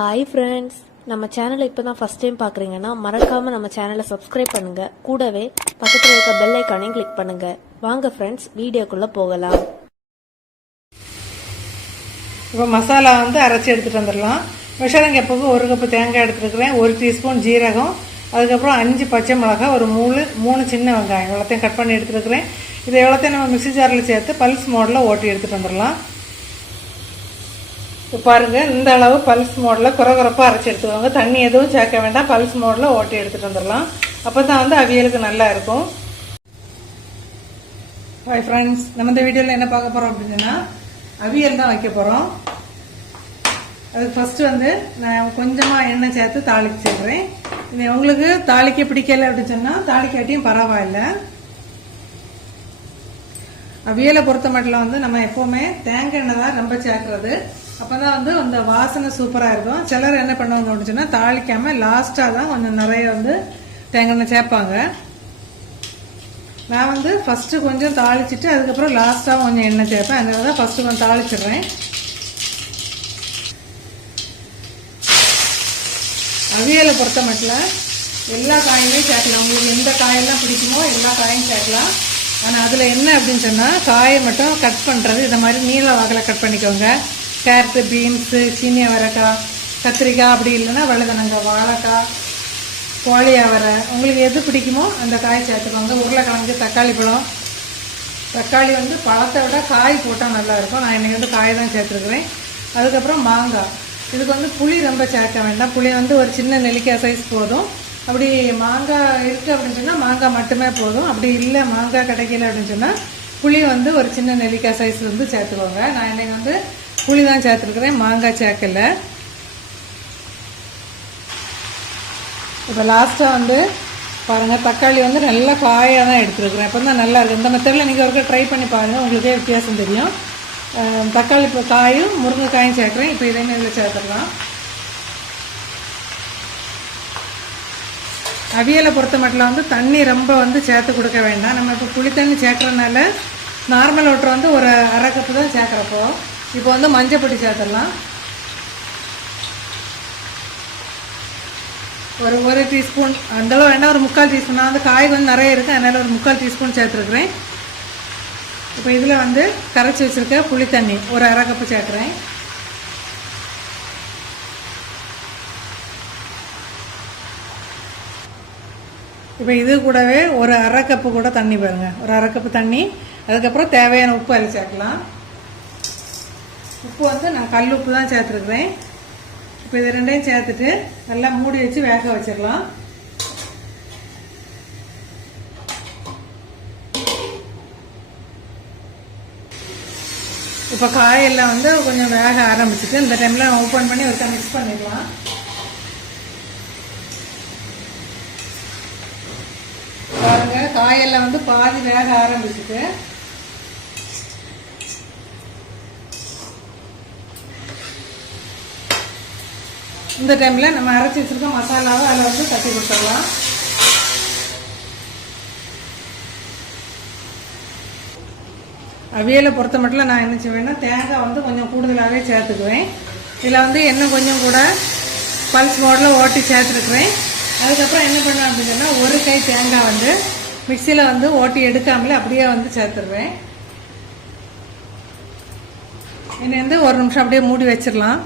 Hi friends நம்ம சேனலை இப்போ தான் ஃபஸ்ட் டைம் பார்க்குறீங்கன்னா மறக்காமல் நம்ம சேனலை சப்ஸ்கிரைப் பண்ணுங்கள் கூடவே பக்கத்தில் இருக்க பெல் ஐக்கானையும் கிளிக் பண்ணுங்கள் வாங்க ஃப்ரெண்ட்ஸ் வீடியோக்குள்ளே போகலாம். இப்போ மசாலா வந்து அரைச்சி எடுத்துகிட்டு வந்துடலாம். விஷரங்கப்பவுக்கு ஒரு கப்பு தேங்காய் எடுத்துருக்குறேன் ஒரு டீஸ்பூன் ஜீரகம். அதுக்கப்புறம் அஞ்சு பச்சை மிளகாய் ஒரு மூணு மூணு சின்ன வெங்காயம். எல்லாத்தையும் கட் பண்ணி எடுத்துருக்குறேன் இதை எல்லாத்தையும் நம்ம மிக்ஸி ஜாரில் சேர்த்து பல்ஸ் மோடில் ஓட்டி எடுத்துகிட்டு வந்துடலாம். இப்போ பாருங்கள் இந்த அளவு பல்ஸ் மோடில் குறகுறப்பாக அரைச்சி எடுத்துக்கோங்க. தண்ணி எதுவும் சேர்க்க வேண்டாம். பல்ஸ் மோடில் ஓட்டி எடுத்துகிட்டு வந்துடலாம். அப்போ தான் வந்து அவியலுக்கு நல்லா இருக்கும். ஹாய் ஃப்ரெண்ட்ஸ் நம்ம இந்த வீடியோவில் என்ன பார்க்க போகிறோம் அப்படின்னா அவியல் தான் வைக்க போகிறோம் அதுக்கு ஃபஸ்ட்டு வந்து நான் கொஞ்சமாக எண்ணெய் சேர்த்து தாளிக்கு சேர்க்குறேன். இது உங்களுக்கு தாளிக்க பிடிக்கல அப்படின்னு சொன்னால் தாளிக்காட்டியும் பரவாயில்லை. அவியலை பொறுத்த மட்டும் வந்து நம்ம எப்போவுமே தேங்காய் எண்ணெய் தான் ரொம்ப சேர்க்கறது. அப்போ தான் வந்து அந்த வாசனை சூப்பராக இருக்கும். சிலர் என்ன பண்ணுவாங்க அப்படின்னா தாளிக்காமல் லாஸ்ட்டாக தான் கொஞ்சம் நிறைய வந்து தேங்காய் எண்ணெய் சேர்ப்பாங்க. நான் வந்து ஃபஸ்ட்டு கொஞ்சம் தாளிச்சிட்டு அதுக்கப்புறம் லாஸ்ட்டாக கொஞ்சம் எண்ணெய் சேர்ப்பேன். அதனால தான் ஃபஸ்ட்டு கொஞ்சம் தாளிச்சிடுறேன். அவியலை பொறுத்த மட்டும் எல்லா காயுமே சேர்க்கலாம். உங்களுக்கு எந்த காயெல்லாம் பிடிக்குமோ எல்லா காயும் சேர்க்கலாம். ஆனால் அதில் என்ன அப்படின்னு சொன்னால் காயை மட்டும் கட் பண்ணுறது இந்த மாதிரி நீள வாக்கில் கட் பண்ணிக்கோங்க. கேரட்டு பீன்ஸு சீனி அவரைக்காய் கத்திரிக்காய் அப்படி இல்லைன்னா வெள்ளதனங்காய் வாழைக்காய் கோழி அவரை உங்களுக்கு எது பிடிக்குமோ அந்த காய் சேர்த்துக்கோங்க. உருளைக்கிழங்கு தக்காளி பழம். தக்காளி வந்து பழத்தை விட காய் போட்டால் நல்லாயிருக்கும் நான் இன்றைக்கி வந்து காய் தான் சேர்த்துருக்குறேன். அதுக்கப்புறம் மாங்காய். இதுக்கு வந்து புளி ரொம்ப சேர்க்க வேண்டாம். புளி வந்து ஒரு சின்ன நெல்லிக்காய் சைஸ் போதும். அப்படி மாங்காய் இருக்குது அப்படின்னு சொன்னால் மாங்காய் மட்டுமே போதும். அப்படி இல்லை மாங்காய் கிடைக்கல அப்படின்னு சொன்னால் புளி வந்து ஒரு சின்ன நெல்லிக்காய் சைஸ் வந்து சேர்த்துக்கோங்க. நான் இன்றைக்கி வந்து புளி தான் சேர்த்துருக்குறேன். மாங்காய் சேர்க்கல. இப்போ லாஸ்ட்டாக வந்து பாருங்கள் தக்காளி வந்து நல்லா காயாக தான் எடுத்துருக்குறேன். அப்போ தான் நல்லா இருக்குது இந்த மெத்தடில் நீங்கள் ஒருக்க ட்ரை பண்ணி பாருங்கள் உங்களுக்கே வித்தியாசம் தெரியும். தக்காளி இப்போ காயும் முருங்கைக்காயும் சேர்க்குறேன். இப்போ இதே இதில் சேர்த்துடலாம். அவியலை பொறுத்த மட்டும் வந்து தண்ணி ரொம்ப வந்து சேர்த்து கொடுக்க வேண்டாம். நம்ம இப்போ புளி தண்ணி சேர்க்குறதுனால நார்மல் ஓட்டர் வந்து ஒரு அரை கப்பு தான் சேர்க்குறப்போ இப்போ வந்து மஞ்சள் பொடி சேர்த்துடலாம். ஒரு ஒரு டீஸ்பூன் அந்தளவு வேண்டாம் ஒரு முக்கால் டீஸ்பூன் நான் வந்து காய் வந்து நிறைய இருக்குது அதனால் ஒரு முக்கால் டீஸ்பூன் சேர்த்துருக்குறேன். இப்போ இதில் வந்து கரைச்சி வச்சுருக்க புளி தண்ணி ஒரு அரை கப்பு சேர்க்குறேன். இப்போ இது கூடவே ஒரு அரை கப்பு கூட தண்ணி பாருங்கள் ஒரு அரை கப்பு தண்ணி. அதுக்கப்புறம் தேவையான உப்பு அதில் சேர்க்கலாம். உப்பு வந்து நான் கல் உப்பு தான் சேர்த்துருக்குறேன். இப்போ இது ரெண்டையும் சேர்த்துட்டு நல்லா மூடி வச்சு வேக வச்சிடலாம். இப்போ காயெல்லாம் வந்து கொஞ்சம் வேக ஆரம்பிச்சிட்டு இந்த டைமில் ஓப்பன் பண்ணி ஒருக்கா மிக்ஸ் பண்ணிடலாம் காயெல்லாம் வந்து பாதி வேக ஆரம்பிச்சுட்டு இந்த டைமில் நம்ம அரைச்சி வச்சுருக்க மசாலாவை அதில் வந்து தட்டி கொடுத்துடலாம். அவியலை பொறுத்த மட்டும் நான் என்ன செய்வேன்னா தேங்காய் வந்து கொஞ்சம் கூடுதலாகவே சேர்த்துக்குவேன். இதில் வந்து இன்னும் கொஞ்சம் கூட பல்ஸ் மோடில் ஓட்டி சேர்த்துருக்குறேன். அதுக்கப்புறம் என்ன பண்ணுவேன் அப்படின்னு சொன்னால் ஒரு கை தேங்காய் வந்து மிக்சியில் வந்து ஓட்டி எடுக்காமலே அப்படியே வந்து சேர்த்துருவேன். இனி வந்து ஒரு நிமிஷம் அப்படியே மூடி வச்சிடலாம்.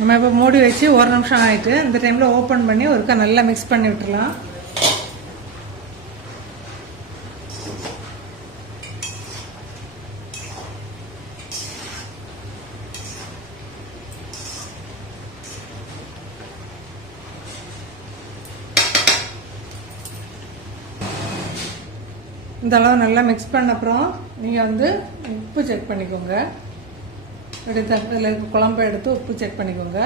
நம்ம இப்போ மூடி வச்சு ஒரு நிமிஷம் ஆகிட்டு இந்த டைமில் ஓப்பன் பண்ணி ஒருக்கா நல்லா மிக்ஸ் பண்ணி விட்டுலாம் இந்த அளவு நல்லா மிக்ஸ் பண்ண அப்புறம் நீங்கள் வந்து உப்பு செக் பண்ணிக்கோங்க. இப்படி அதில் இருக்க குழம்பு எடுத்து உப்பு செக் பண்ணிக்கோங்க.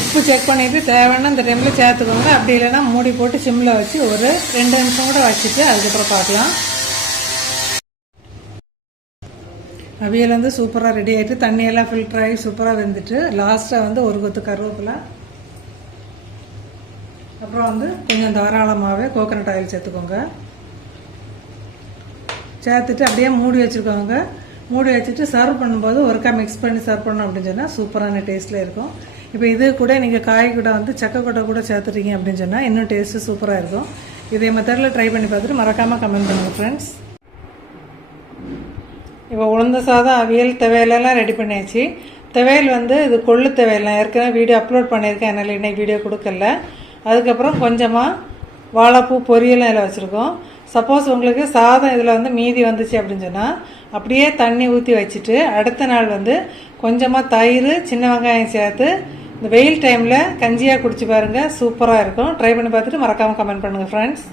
உப்பு செக் பண்ணிவிட்டு தேவைன்னா இந்த டைமில் சேர்த்துக்கோங்க. அப்படி இல்லைன்னா மூடி போட்டு சிம்மில் வச்சு ஒரு ரெண்டு நிமிஷம் கூட வச்சுட்டு அதுக்கப்புறம் பார்க்கலாம். அவியல் வந்து சூப்பராக ரெடி ஆகிட்டு தண்ணியெல்லாம் ஃபில்டர் ஆகி சூப்பராக வெந்துட்டு லாஸ்ட்டாக வந்து ஒரு கொத்து கருவேப்பிலை அப்புறம் வந்து கொஞ்சம் தாராளமாகவே கோகனட் ஆயில் சேர்த்துக்கோங்க. சேர்த்துட்டு அப்படியே மூடி வச்சுருக்கோங்க மூடி வச்சுட்டு சர்வ் பண்ணும்போது ஒருக்கா மிக்ஸ் பண்ணி சர்வ் பண்ணோம் அப்படின்னு சொன்னால் சூப்பரான டேஸ்ட்டில் இருக்கும். இப்போ இது கூட நீங்கள் காய் கூட வந்து சக்கை கொட்டை கூட சேர்த்துட்டீங்க அப்படின்னு சொன்னால் இன்னும் டேஸ்ட்டு சூப்பராக இருக்கும். இதே மெத்தடில் ட்ரை பண்ணி பார்த்துட்டு மறக்காமல் கமெண்ட் பண்ணுங்கள் ஃப்ரெண்ட்ஸ் இப்போ உளுந்த சாதம் அவியல் துவையலெல்லாம் ரெடி பண்ணியாச்சு. துவையல் வந்து இது கொள்ளு துவையல். நான் ஏற்கனவே வீடியோ அப்லோட் பண்ணியிருக்கேன். என்னால் இன்னைக்கு வீடியோ கொடுக்கல. அதுக்கப்புறம் கொஞ்சமாக வாழைப்பூ பொரியலும் இதில் வச்சுருக்கோம். சப்போஸ் உங்களுக்கு சாதம் இதில் வந்து மீதி வந்துச்சு அப்படின்னு சொன்னால் அப்படியே தண்ணி ஊற்றி வச்சுட்டு அடுத்த நாள் வந்து கொஞ்சமாக தயிர் சின்ன வெங்காயம் சேர்த்து இந்த வெயில் டைமில் கஞ்சியாக குடிச்சு பாருங்கள் சூப்பராக இருக்கும். ட்ரை பண்ணி பார்த்துட்டு மறக்காமல் கமெண்ட் பண்ணுங்கள் ஃப்ரெண்ட்ஸ்